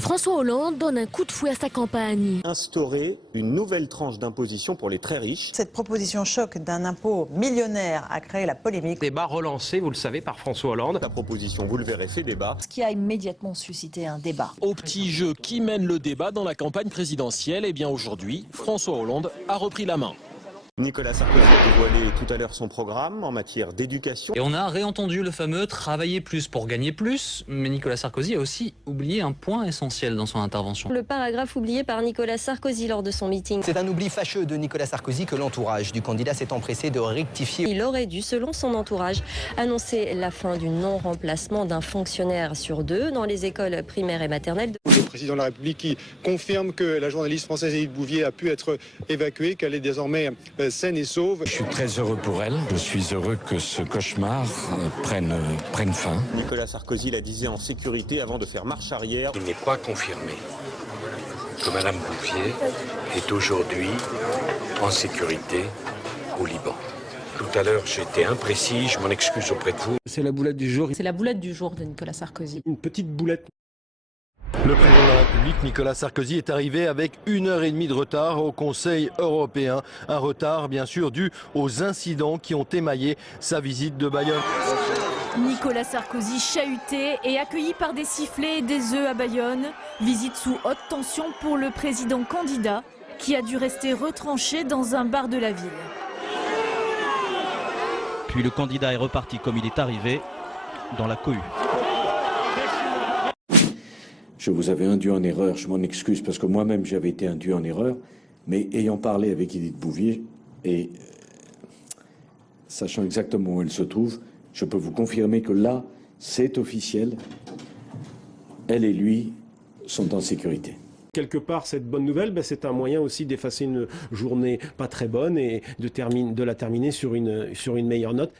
François Hollande donne un coup de fouet à sa campagne. Instaurer une nouvelle tranche d'imposition pour les très riches. Cette proposition choc d'un impôt millionnaire a créé la polémique. Débat relancé, vous le savez, par François Hollande. La proposition, vous le verrez, fait débat. Ce qui a immédiatement suscité un débat. Au petit jeu qui mène le débat dans la campagne présidentielle, eh bien aujourd'hui, François Hollande a repris la main. Nicolas Sarkozy a dévoilé tout à l'heure son programme en matière d'éducation. Et on a réentendu le fameux « travailler plus pour gagner plus », mais Nicolas Sarkozy a aussi oublié un point essentiel dans son intervention. Le paragraphe oublié par Nicolas Sarkozy lors de son meeting. C'est un oubli fâcheux de Nicolas Sarkozy que l'entourage du candidat s'est empressé de rectifier. Il aurait dû, selon son entourage, annoncer la fin du non-remplacement d'un fonctionnaire sur 2 dans les écoles primaires et maternelles. Le président de la République qui confirme que la journaliste française Edith Bouvier a pu être évacuée, qu'elle est désormais saine et sauve. Je suis très heureux pour elle. Je suis heureux que ce cauchemar prenne fin. Nicolas Sarkozy la disait en sécurité avant de faire marche arrière. Il n'est pas confirmé que Madame Bouvier est aujourd'hui en sécurité au Liban. Tout à l'heure, j'ai été imprécis, je m'en excuse auprès de vous. C'est la boulette du jour. C'est la boulette du jour de Nicolas Sarkozy. Une petite boulette. Le président de la République, Nicolas Sarkozy, est arrivé avec 1h30 de retard au Conseil européen. Un retard, bien sûr, dû aux incidents qui ont émaillé sa visite de Bayonne. Nicolas Sarkozy chahuté et accueilli par des sifflets et des œufs à Bayonne. Visite sous haute tension pour le président candidat qui a dû rester retranché dans un bar de la ville. Puis le candidat est reparti comme il est arrivé, dans la cohue. Je vous avais induit en erreur, je m'en excuse parce que moi-même j'avais été induit en erreur, mais ayant parlé avec Edith Bouvier et sachant exactement où elle se trouve, je peux vous confirmer que là, c'est officiel, elle et lui sont en sécurité. Quelque part, cette bonne nouvelle, c'est un moyen aussi d'effacer une journée pas très bonne et de la terminer sur une meilleure note.